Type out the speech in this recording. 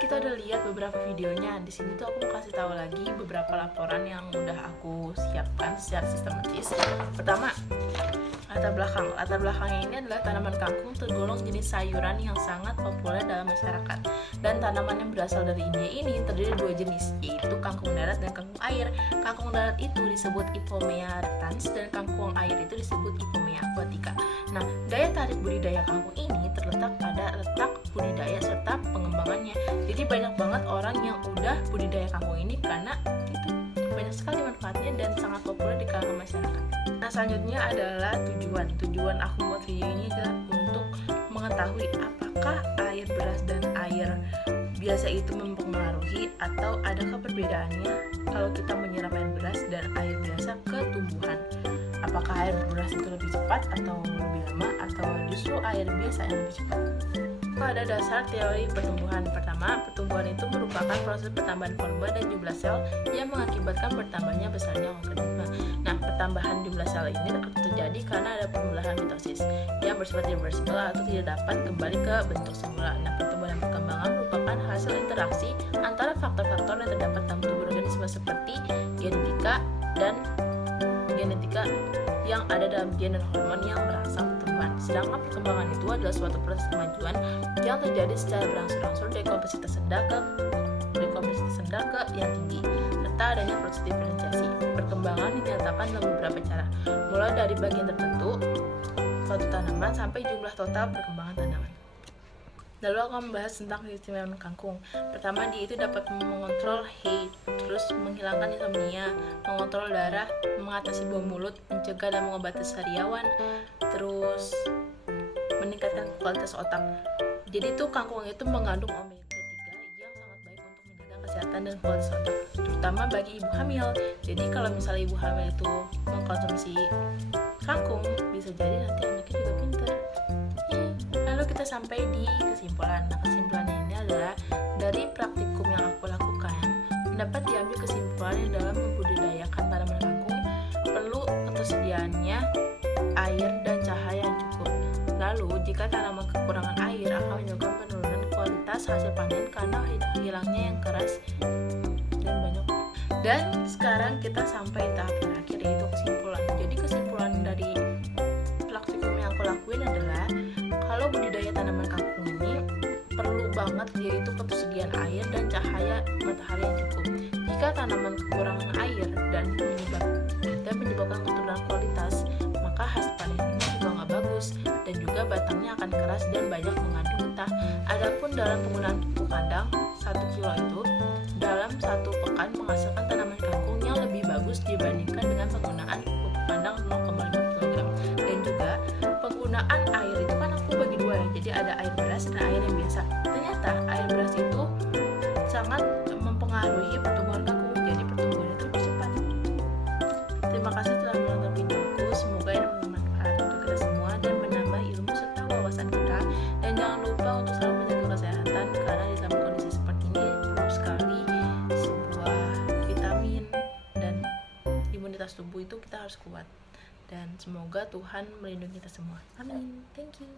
kita udah lihat beberapa videonya. Di sini tuh aku mau kasih tahu lagi beberapa laporan yang udah aku siapkan secara sistematis. Pertama, latar belakang. Latar belakangnya ini adalah tanaman kangkung tergolong jenis sayuran yang sangat populer dalam masyarakat. Dan tanaman yang berasal dari India ini terdiri dua jenis, yaitu kangkung darat dan kangkung air. Kangkung darat itu disebut Ipomea retans dan kangkung air itu disebut Ipomea aquatica. Nah, daya tarik budidaya kangkung ini terletak pada letak budidaya serta pengembangannya. Jadi banyak banget orang yang udah budidaya kangkung ini karena itu banyak sekali manfaatnya dan sangat populer di kalangan masyarakat. Nah, selanjutnya adalah tujuan aku membuat video ini adalah untuk mengetahui apakah air beras dan air biasa itu mempengaruhi atau adakah perbedaannya kalau kita menyiram air beras dan air biasa ke tumbuhan. Apakah air beras itu lebih cepat atau lebih lama, atau justru air biasa yang lebih cepat? Pada dasar teori pertumbuhan, pertama, pertumbuhan itu merupakan proses pertambahan volume dan jumlah sel yang mengakibatkan bertambahnya besarnya organisme. Nah, pertambahan jumlah sel ini terjadi karena ada pembelahan mitosis yang bersifat irreversible atau tidak dapat kembali ke bentuk semula. Nah, pertumbuhan dan perkembangan merupakan hasil interaksi antara faktor-faktor yang terdapat dalam tubuh organisme seperti genetika yang ada dalam gen dan hormon yang merangsang pertumbuhan. Sedangkan perkembangan itu adalah suatu proses kemajuan yang terjadi secara berangsur-angsur dari komplksitas rendah ke yang tinggi, serta adanya proses diferensiasi. Perkembangan dinyatakan dalam beberapa cara, mulai dari bagian tertentu suatu tanaman sampai jumlah total perkembangan tanaman. Lalu aku akan membahas tentang keistimewaan kangkung. Pertama, dia itu dapat mengontrol haid, terus menghilangkan insomnia, mengontrol darah, mengatasi bau mulut, mencegah dan mengobati sariawan, terus meningkatkan kualitas otak. Jadi tuh kangkung itu mengandung omega 3 yang sangat baik untuk menjaga kesehatan dan kualitas otak, terutama bagi ibu hamil. Jadi kalau misalnya ibu hamil itu mengkonsumsi kangkung, bisa jadi nanti anaknya juga pintar. Lalu kita sampai di kesimpulan. Nah, kesimpulannya ini adalah dari praktikum yang aku lakukan, dapat diambil kesimpulan dalam membudidayakan tanaman kangkung perlu ketersediaannya air dan cahaya yang cukup. Lalu, jika tanaman kekurangan air akan menyebabkan penurunan kualitas hasil panen karena hilangnya yang keras dan banyak. Dan sekarang kita sampai tahap terakhir, yaitu kesimpulan. Jadi kesimpulan dari praktikum yang aku lakuin adalah kalau budidaya tanaman kangkung ini perlu banget yaitu ketersediaan air dan cahaya matahari yang cukup. Jika tanaman kekurangan air dan menyebabkan penurunan kualitas, maka hasil panen ini juga nggak bagus dan juga batangnya akan keras dan banyak mengandung getah. Adapun dalam penggunaan pupuk kandang 1 kilo itu dalam 1 pekan menghasilkan tanaman kangkung yang lebih bagus dibandingkan dengan penggunaan pupuk kandang 0,5 kg. Dan juga penggunaan air itu kan aku bagi dua ya, jadi ada air beras dan air yang biasa. Ternyata air beras itu sangat mempengaruhi pertumbuhan kangkung, jadi pertumbuhannya itu lebih cepat. Terima kasih telah menonton videoku, semoga ini bermanfaat untuk kita semua dan menambah ilmu serta wawasan kita. Dan jangan lupa untuk selalu menjaga kesehatan, karena di dalam kondisi seperti ini perlu sekali sebuah vitamin dan imunitas tubuh itu kita harus kuat. Dan semoga Tuhan melindungi kita semua. Amin. Thank you.